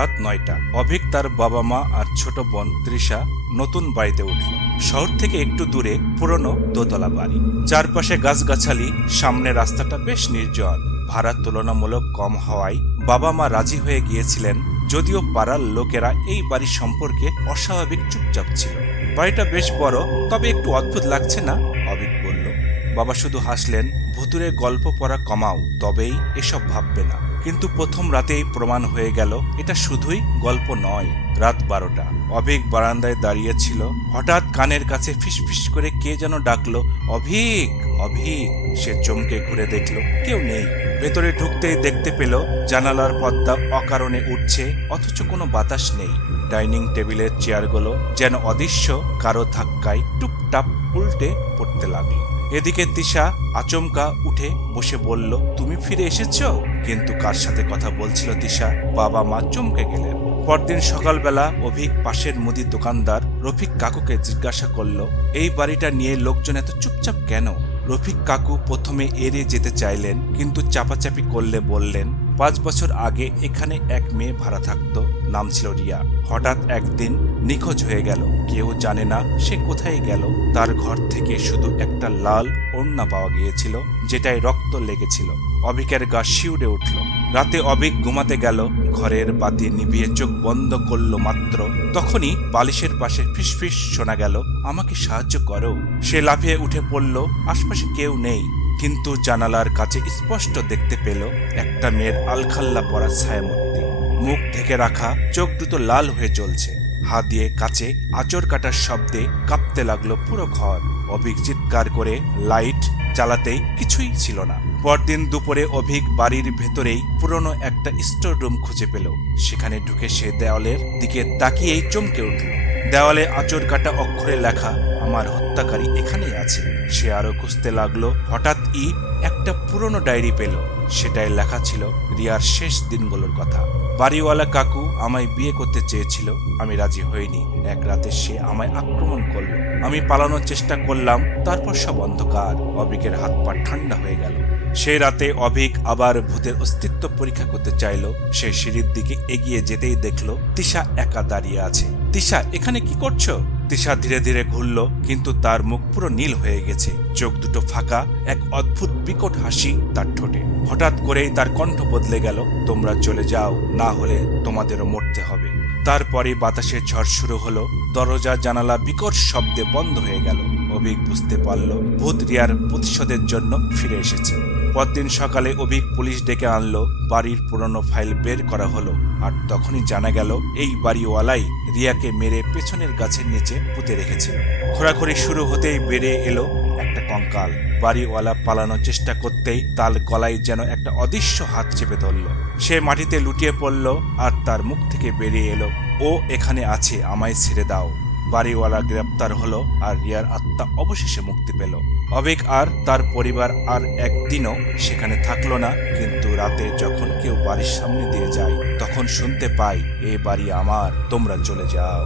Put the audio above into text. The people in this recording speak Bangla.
রাত ৯টা। অভিক, তার বাবা মা আর ছোট বোন তৃষা নতুন বাড়িতে উঠল। শহর থেকে একটু দূরে পুরনো দোতলা বাড়ি, চারপাশে গাছগাছালি, সামনে রাস্তাটা বেশ নির্জন। ভাড়া তুলনামূলক কম হওয়ায় বাবা মা রাজি হয়ে গিয়েছিলেন, যদিও পাড়ার লোকেরা এই বাড়ি সম্পর্কে অস্বাভাবিক চুপচাপ ছিল। বাড়িটা বেশ বড়, তবে একটু অদ্ভুত লাগছে না? অভিক বলল। বাবা শুধু হাসলেন। ভুতুরে গল্প পড়া কমাও, তবেই এসব ভাববে না। কিন্তু প্রথম রাতেই প্রমাণ হয়ে গেল এটা শুধুই গল্প নয়। রাত 12টা। অভিক বারান্দায় দাঁড়িয়েছিল। হঠাৎ কানের কাছে ফিসফিস করে কে যেন ডাকলো, অভিক, অভিক। সে চমকে ঘুরে দেখল কেউ নেই। ভেতরে ঢুকতেই দেখতে পেল জানালার পর্দা অকারণে উঠছে, অথচ কোনো বাতাস নেই। ডাইনিং টেবিলের চেয়ারগুলো যেন অদৃশ্য কারো ধাক্কায় টুপটাপ উল্টে পড়তে লাগলো। এদিকে তৃষা আচমকা উঠে বসে বলল, তুমি ফিরে এসেছো? কিন্তু কার সাথে কথা বলছিল তৃষা? বাবা মা চমকে গেলেন। পরদিন সকালবেলা অভিক পাশের মুদি দোকানদার রফিক কাকুকে জিজ্ঞাসা করল, এই বাড়িটা নিয়ে লোকজন এত চুপচাপ কেন? রফিক কাকু প্রথমে এড়িয়ে যেতে চাইলেন, কিন্তু চাপাচাপি করলে বললেন, 5 বছর আগে এখানে এক মেয়ে ভাড়া থাকতো, নাম ছিল রিয়া। হঠাৎ একদিন নিখোঁজ হয়ে গেল। কেউ জানে না সে কোথায় গেল। তার ঘর থেকে শুধু একটা লাল ওড়না পাওয়া গিয়েছিল, যেটায় রক্ত লেগেছিল। অভিকের গা শিউরে উঠল। রাতে অভিক ঘুমাতে গেল। ঘরের বাতি নিভিয়ে চোখ বন্ধ করলো মাত্র, তখনই বালিশের পাশে ফিসফিস শোনা গেল, আমাকে সাহায্য করো। সে লাফিয়ে উঠে পড়ল। আশপাশে কেউ নেই, কিন্তু জানালার কাছে স্পষ্ট দেখতে পেল একটা মেয়ের আলখাল্লা পরা ছায়ামূর্তি। মুখ ঢেকে রাখা, চোখ দুটো লাল হয়ে জ্বলছে। হাত দিয়ে কাছে আঁচড় কাটার শব্দে কাঁপতে লাগলো পুরো ঘর। অভিক চিৎকার করে লাইট জ্বালাতেই কিছুই ছিল না। পরদিন দুপুরে অভিক বাড়ির ভেতরেই পুরনো একটা স্টোর রুম খুঁজে পেল। সেখানে ঢুকে সে দেওয়ালের দিকে তাকিয়েই চমকে উঠল। দেওয়ালে আঁচড় কাটা অক্ষরে লেখা, আমার হত্যাকারী এখানেই আছে। সে আরো খুঁজতে লাগলো। হঠাৎই একটা পুরনো ডায়েরি পেল। সেটাই লেখা ছিল রিয়ার শেষ দিনগুলোর কথা। বাড়িওয়ালা কাকু আমায় বিয়ে করতে চেয়েছিল, আমি রাজি হইনি। এক রাতে সে আমায় আক্রমণ করলো। আমি পালানোর চেষ্টা করলাম, তারপর সব অন্ধকার। অভিকের হাত পা ঠান্ডা হয়ে গেল। সেই রাতে অভিক আবার ভূতের অস্তিত্ব পরীক্ষা করতে চাইল। সে সিঁড়ির দিকে এগিয়ে যেতেই দেখলো তৃষা একা দাঁড়িয়ে আছে। তৃষা, এখানে কি করছো? তৃষা ধীরে ধীরে ঘুরল, কিন্তু তার মুখ পুরো নীল হয়ে গেছে। চোখ দুটো ফাঁকা, এক অদ্ভুত বিকট হাসি তার ঠোঁটে। হঠাৎ করেই তার কণ্ঠ বদলে গেল, তোমরা চলে যাও, না হলে তোমাদেরও মরতে হবে। তারপরে বাতাসের ঝড় শুরু হলো। দরজা জানালা বিকট শব্দে বন্ধ হয়ে গেল। অভিক বুঝতে পারল ভূত রিয়ার প্রতিশোধের জন্য ফিরে এসেছে। পরদিন সকালে অভিক পুলিশ ডেকে আনলো। বাড়ির পুরনো ফাইল বের করা হলো, আর তখনই জানা গেল এই বাড়িওয়ালাই রিয়াকে মেরে পেছনের গাছের নিচে পুঁতে রেখেছিল। খোঁড়াখুড়ি শুরু হতেই বেরিয়ে এলো একটা কঙ্কাল। বাড়িওয়ালা পালানোর চেষ্টা করতেই তার গলায় যেন একটা অদৃশ্য হাত চেপে ধরল। সে মাটিতে লুটিয়ে পড়ল, আর তার মুখ থেকে বেরিয়ে এলো, ও এখানে আছে, আমায় ছেড়ে দাও। বাড়িওয়ালা গ্রেপ্তার হলো, আর রিয়ার আত্মা অবশেষে মুক্তি পেল। অভিক আর তার পরিবার আর একদিনও সেখানে থাকলো না। কিন্তু রাতে যখন কেউ বাড়ির সামনে দিয়ে যায়, তখন শুনতে পায়, এ বাড়ি আমার, তোমরা চলে যাও।